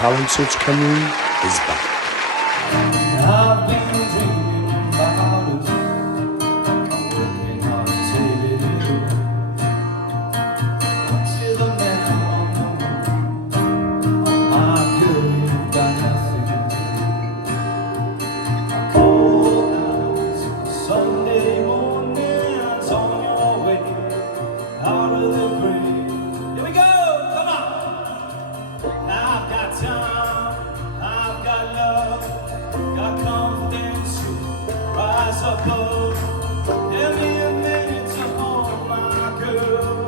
Talent Search Cymru is back. I've been dreaming about us, working hard to save it all. Until the man on the moon, my girl, you've got nothing to do. Cold nights, Sunday mornings on your way out of the grave. Here we go, come on! I've got time, I've got love, got confidence to rise above. Give me a minute to hold my girl.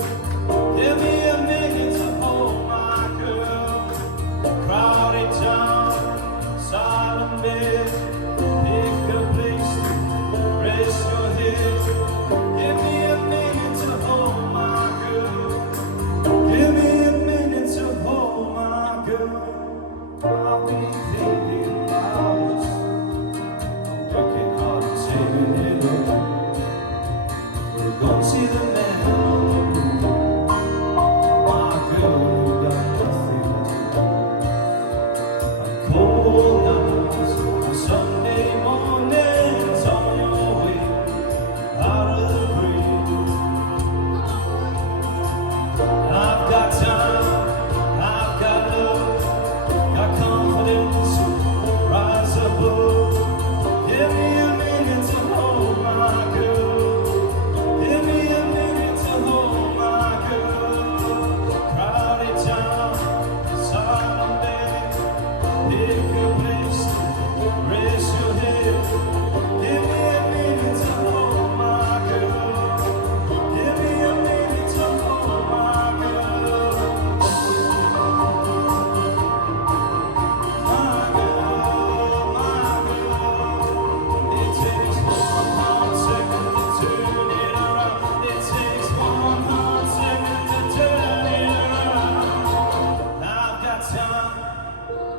Give me a minute to hold my girl. Crowded town, silent bed, pick a place to rest your head. Give me a minute to hold my girl. Give me a minute to hold my girl. I'll be thinking about us, working hard and saving it all. We're gonna see the man on the moon. My girl, you got nothing to do. On cold nights, on Sunday mornings on your way out of the grave. I've got time, I've got love, got confidence to rise above. Give me a minute to hold my girl. Give me a minute to hold my girl. Crowded town, silent bed, pick a place to rest your head. Give me a minute to hold my girl. Give me a minute to hold my girl. My girl, it takes one hard second to turn it around. It takes one hard second to turn it around. I've got time,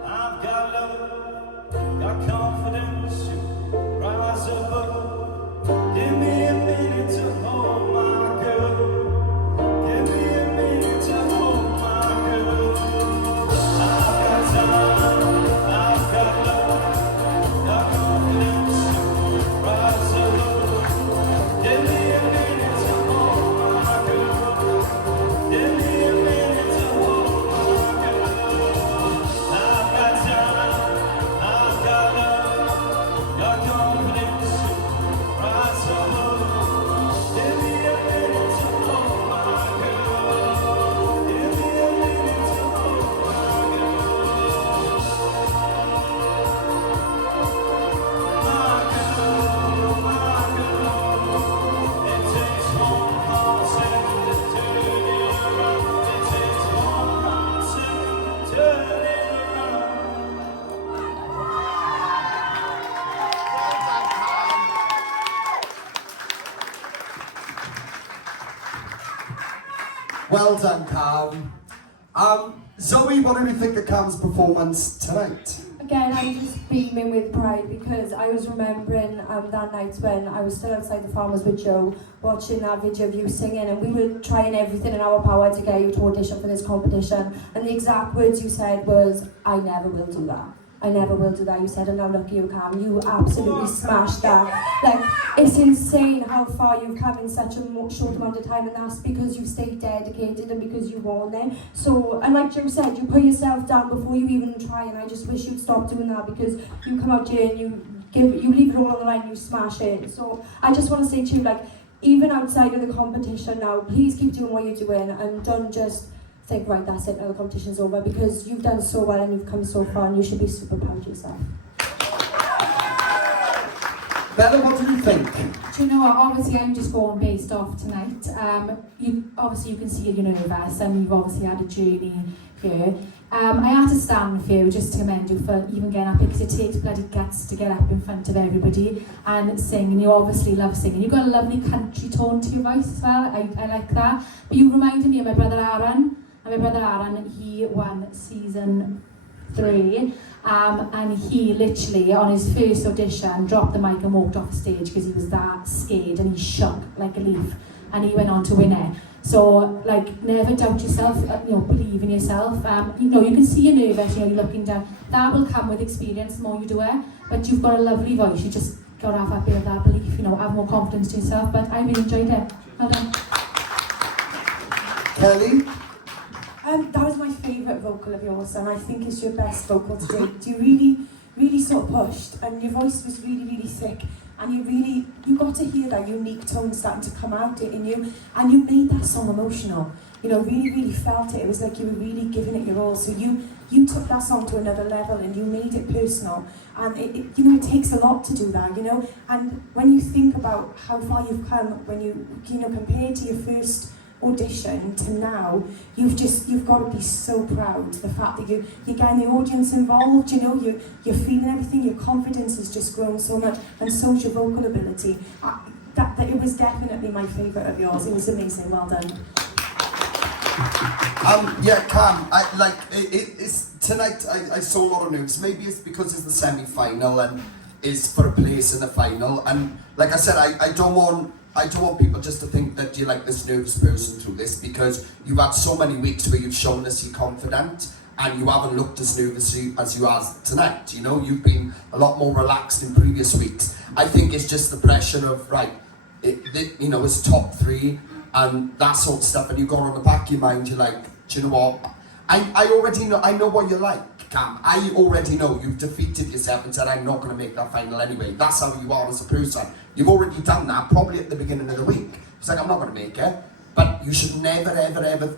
I've got love, got confidence to rise above. Give me a minute to hold my girl. Give me a minute to hold my girl. I've got time, I've got love, got confidence to rise above. Give me a minute to hold my girl. Give me a minute to hold my girl. I've got time, I've got love, got confidence to rise above. Give me a minute to hold my girl. Give me a minute to hold my girl. My girl, my girl. It takes one hard second to turn it around. It takes one hard second to turn it around. Well done, Carl. Zoe, what do you think of Carl's performance tonight? Again, I'm just beaming with pride because I was remembering that night when I was still outside the farmers with Joe, watching that video of you singing, and we were trying everything in our power to get you to audition for this competition, and the exact words you said was, "I never will do that. I never will do that." You said, and now look at you, Cam. You absolutely smashed that. Like, it's insane how far you've come in such a short amount of time, and that's because you stayed dedicated and because you want it. So, and like Joe said, you put yourself down before you even try, and I just wish you'd stop doing that because you come out here and you leave it all on the line, you smash it. So I just want to say to you, like, even outside of the competition now, please keep doing what you're doing and don't just think, right, that's it, now the competition's over, because you've done so well and you've come so far and you should be super proud of yourself. Bella, what do you think? Do you know what? Obviously, I'm just going based off tonight. You can see you're nervous, and you've obviously had a journey here. I had to stand for you just to commend you for even getting up, because it takes bloody guts to get up in front of everybody and sing, and you obviously love singing. You've got a lovely country tone to your voice as well. I like that. But you reminded me of my brother Aaron. And my brother Aaron, he won season 3, and he literally, on his first audition, dropped the mic and walked off the stage because he was that scared and he shook like a leaf, and he went on to win it. So, like, never doubt yourself, you know, believe in yourself. You know, you can see you're nervous, you know, you're looking down. That will come with experience, the more you do it. But you've got a lovely voice, you just got to have that bit of that belief, you know, have more confidence in yourself. But I really enjoyed it. Well done. Kelly? That was my favourite vocal of yours, and I think it's your best vocal to date. You really sort of pushed, and your voice was really thick, and you got to hear that unique tone starting to come out in you, and you made that song emotional. You know, really felt it. It was like you were really giving it your all. So you took that song to another level, and you made it personal. And it you know, it takes a lot to do that, you know. And when you think about how far you've come, when you know, compared to your first audition to now, you've got to be so proud. The fact that you're getting the audience involved, you know, you're feeling everything, your confidence has just grown so much, and so's your vocal ability. That it was definitely my favourite of yours. It was amazing. Well done. Yeah, Cam, it's tonight I saw a lot of nerves. Maybe it's because it's the semi-final and is for a place in the final. And like I said, I don't want people just to think that you're like this nervous person through this, because you've had so many weeks where you've shown us you're confident and you haven't looked as nervous as you are tonight. You know, you've been a lot more relaxed in previous weeks. I think it's just the pressure of, you know, it's top 3 and that sort of stuff, and you've gone on the back of your mind, you're like, do you know what? I already know, I know what you're like, Cam. I already know you've defeated yourself and said, I'm not going to make that final anyway. That's how you are as a person. You've already done that, probably at the beginning of the week. It's like, I'm not going to make it. But you should never, ever,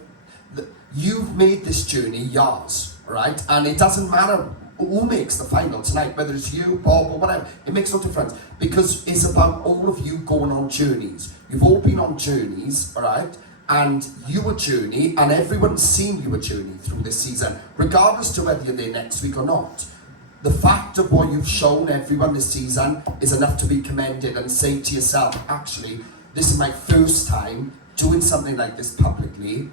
you've made this journey yours, right? And it doesn't matter who makes the final tonight, whether it's you, Bob, or whatever. It makes no difference, because it's about all of you going on journeys. You've all been on journeys, all right? And you a journey, and everyone's seen you a journey through this season, regardless to whether you're there next week or not. The fact of what you've shown everyone this season is enough to be commended, and say to yourself, actually, this is my first time doing something like this publicly,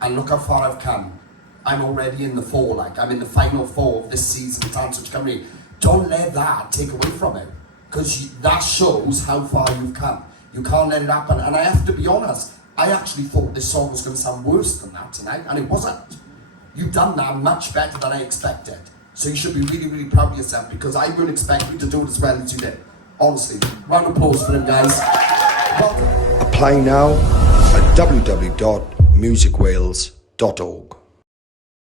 and look how far I've come. I'm already in the 4, like, I'm in the final 4 of this season of Dance with Cymru. Don't let that take away from it, because that shows how far you've come. You can't let it happen. And I have to be honest, I actually thought this song was going to sound worse than that tonight, and it wasn't. You've done that much better than I expected. So you should be really proud of yourself, because I wouldn't expect you to do it as well as you did. Honestly, round of applause for him, guys. Well done. Apply now at www.musicwales.org.